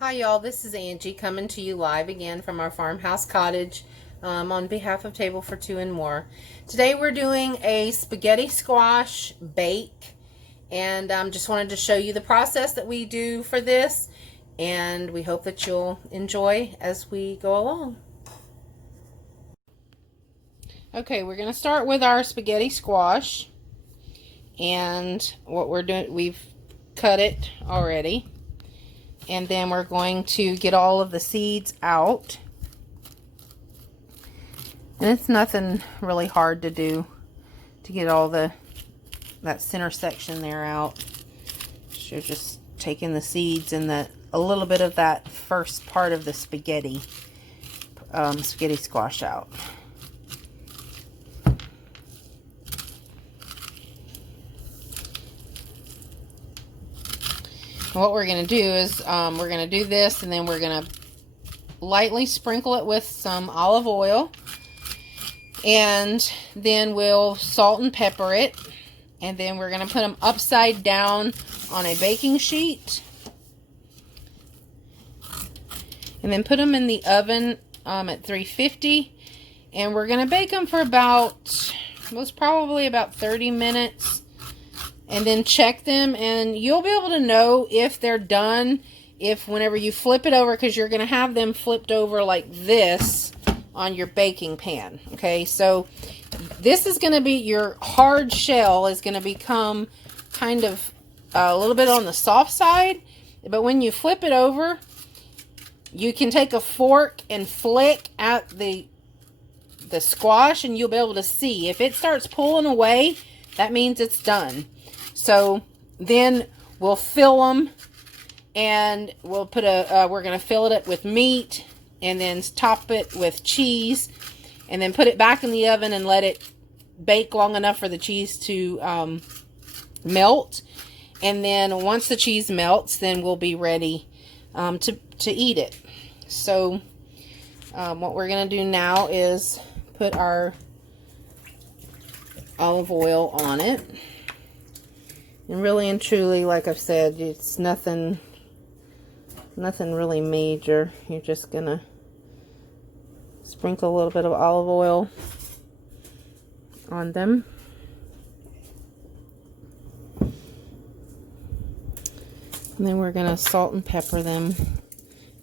Hi y'all, this is Angie coming to you live again from our farmhouse cottage on behalf of Table for Two and More. Today we're doing a spaghetti squash bake, and just wanted to show you the process that we do for this, and we hope that you'll enjoy as we go along. Okay, we're going to start with our spaghetti squash, and what we're doing, we've cut it already. And then we're going to get all of the seeds out. And it's nothing really hard to do to get all that center section there out. So you're just taking the seeds and a little bit of that first part of the spaghetti squash out. What we're going to do is we're going to do this, and then we're going to lightly sprinkle it with some olive oil, and then we'll salt and pepper it, and then we're going to put them upside down on a baking sheet, and then put them in the oven at 350, and we're going to bake them for most probably about 30 minutes. And then check them, and you'll be able to know if they're done whenever you flip it over, because you're going to have them flipped over like this on your baking pan. Okay, so this is going to be, your hard shell is going to become kind of a little bit on the soft side, but when you flip it over, you can take a fork and flick at the squash, and you'll be able to see. If it starts pulling away, that means it's done. So then we'll fill them, and we'll put we're going to fill it up with meat, and then top it with cheese, and then put it back in the oven and let it bake long enough for the cheese to melt. And then once the cheese melts, then we'll be ready to eat it. So what we're going to do now is put our olive oil on it. And really and truly, like I've said, it's nothing really major. You're just gonna sprinkle a little bit of olive oil on them. And then we're gonna salt and pepper them.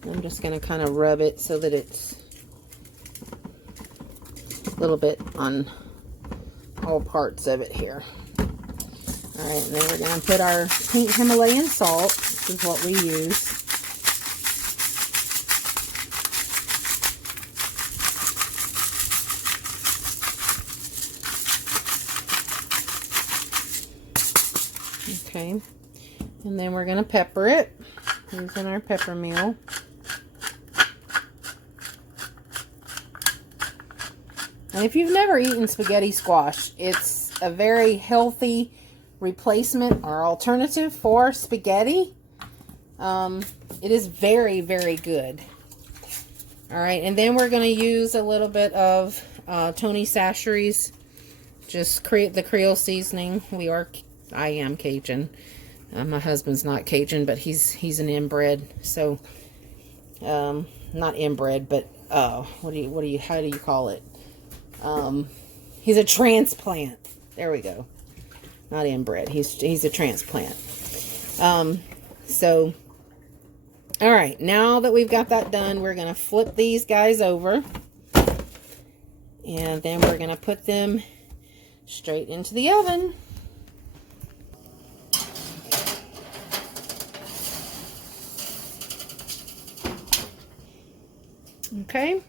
I'm just gonna kind of rub it so that it's a little bit on all parts of it here. Alright, and then we're going to put our pink Himalayan salt. This is what we use. Okay, and then we're going to pepper it using our pepper meal. And if you've never eaten spaghetti squash, it's a very healthy replacement or alternative for spaghetti. It is very, very good. All right, and then we're going to use a little bit of Tony Chachere's, just the Creole seasoning. I am Cajun. My husband's not Cajun, but he's an inbred. So, not inbred, but how do you call it? He's a transplant. There we go. Not inbred. He's a transplant. So, all right. Now that we've got that done, we're going to flip these guys over. And then we're going to put them straight into the oven. Okay.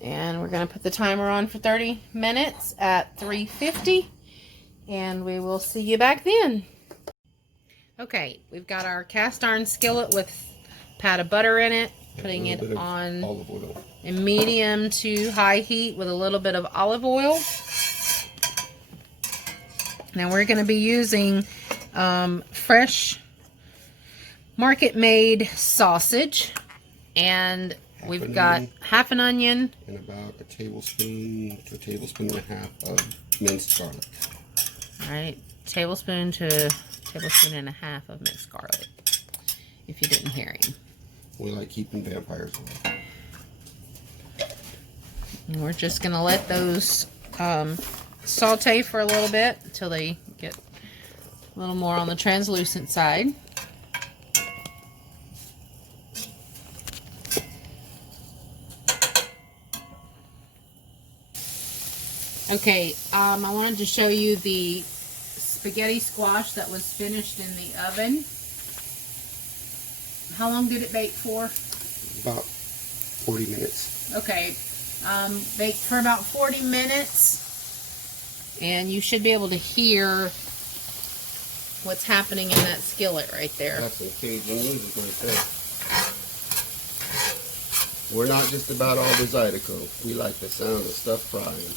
And we're going to put the timer on for 30 minutes at 350. And we will see you back then. Okay, we've got our cast iron skillet with a pat of butter in it. Putting it on olive oil in medium to high heat with a little bit of olive oil. Now we're going to be using fresh market-made sausage. And we've got half an onion. And about a tablespoon to a tablespoon and a half of minced garlic. All right, tablespoon to tablespoon and a half of minced garlic. if you didn't hear him. We like keeping vampires away. And we're just going to let those saute for a little bit until they get a little more on the translucent side. Okay, I wanted to show you the spaghetti squash that was finished in the oven. How long did it bake for? About 40 minutes. Okay, baked for about 40 minutes. And you should be able to hear what's happening in that skillet right there. That's some Cajun music right there. We're not just about all the Zydeco. We like the sound of stuff frying.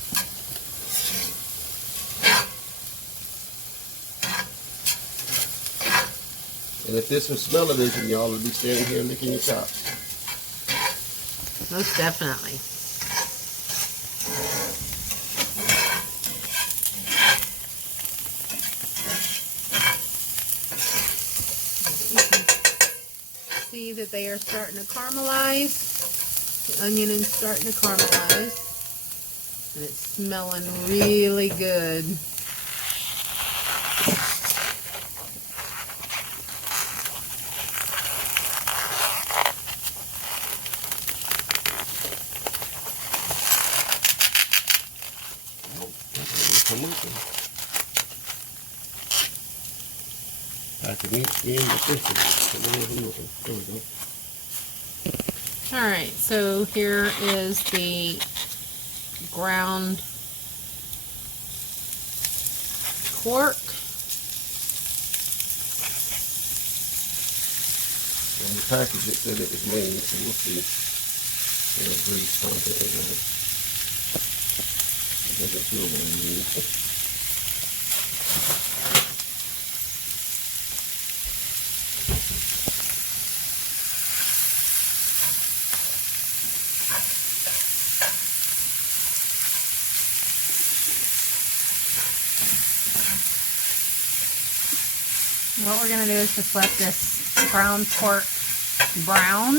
And if this was smell-o-vision, y'all would be standing here licking your chops. Most definitely. You can see that they are starting to caramelize. The onion is starting to caramelize. And it's smelling really good. Alright, so here is the ground pork. On the package it said it was lean, so we'll see. Grease content in there. It doesn't feel very lean. What we're going to do is just let this ground pork brown.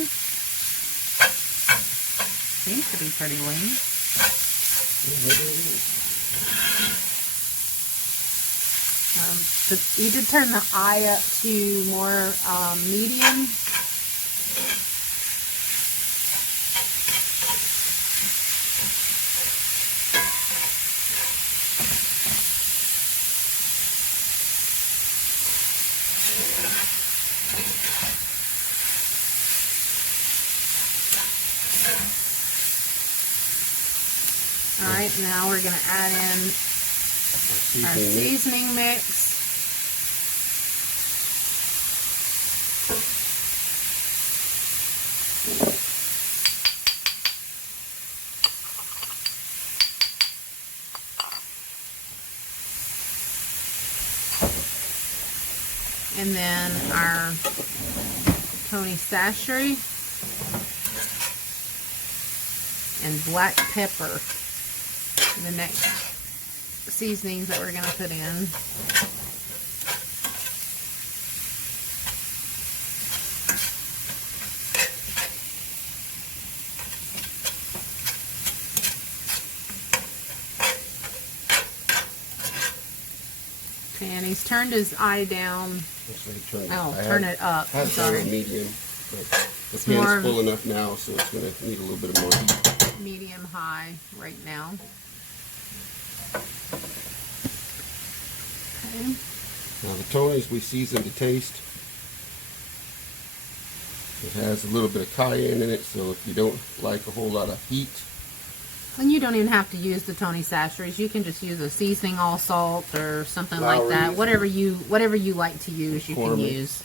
Seems to be pretty lean. You did turn the eye up to more medium. Alright, now we're going to add in our seasoning mix. And then our Tony Sashery and black pepper. The next seasonings that we're going to put in. Okay, and he's turned his eye down. Turn it up. I have sorry. Medium, but the pan's full enough now, so it's going to need a little bit of more heat. Medium high right now. Okay. Now the Tony's we season to taste. It has a little bit of cayenne in it, so if you don't like a whole lot of heat. And you don't even have to use the Tony Sasheries. You can just use a seasoning all salt or something like that. Whatever you like to use, you can use.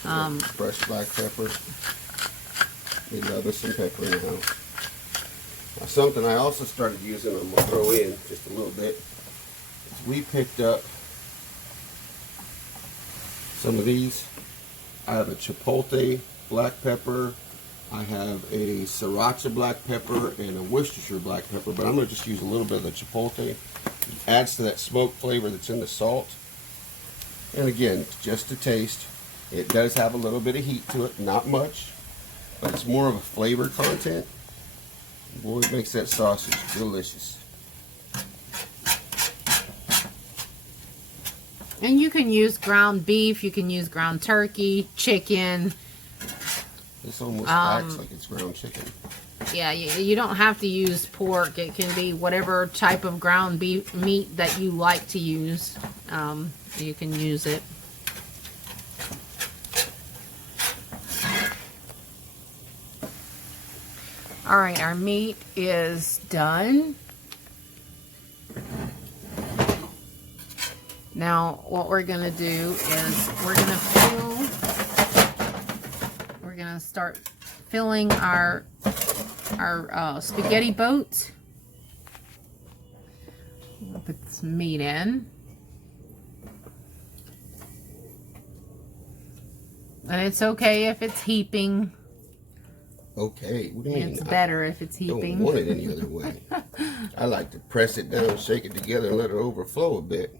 Fresh black pepper. We love us some pepper in the house. Now something I also started using, I'm going to throw in just a little bit, is we picked up some of these. I have a chipotle black pepper, I have a sriracha black pepper, and a Worcestershire black pepper, but I'm going to just use a little bit of the chipotle. It adds to that smoke flavor that's in the salt. And again, just to taste. It does have a little bit of heat to it, not much, but it's more of a flavor content. Boy, it makes that sausage delicious. And you can use ground beef, you can use ground turkey, chicken. This almost acts like it's ground chicken. Yeah, you don't have to use pork. It can be whatever type of ground beef meat that you like to use. You can use it. All right, our meat is done. Now, what we're gonna do is we're gonna start filling our spaghetti boat. We'll put some meat in. And it's okay if it's heaping. Okay, what do you mean? It's better if it's heaping. Don't want it any other way. I like to press it down, shake it together, and let it overflow a bit.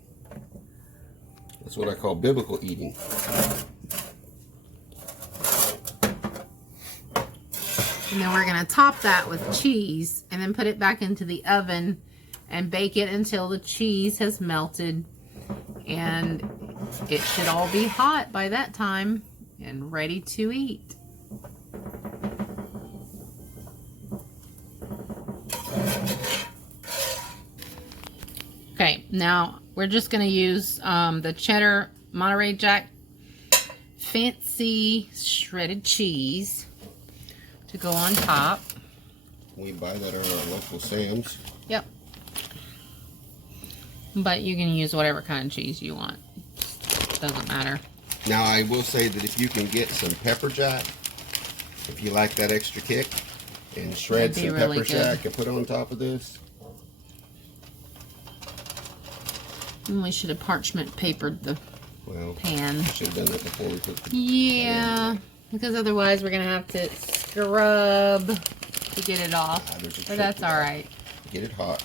That's what I call biblical eating. And then we're going to top that with cheese and then put it back into the oven and bake it until the cheese has melted. And it should all be hot by that time and ready to eat. Okay, now we're just going to use the cheddar Monterey Jack fancy shredded cheese to go on top. We buy that at our local Sam's. Yep. But you can use whatever kind of cheese you want. Doesn't matter. Now I will say that if you can get some pepper jack, if you like that extra kick, and shred some really pepper jack and put on top of this. And we should have parchment papered the pan. Should have done that before we cooked it. Yeah, because otherwise we're going to have to scrub to get it off. But that's alright. Get it hot.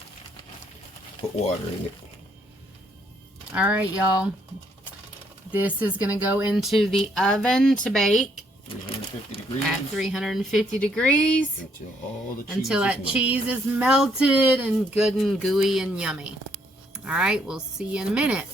Put water in it. Alright, y'all. This is going to go into the oven to bake. 350 degrees. At 350 degrees. Until all the cheese until that cheese is melted and good and gooey and yummy. Alright, we'll see you in a minute.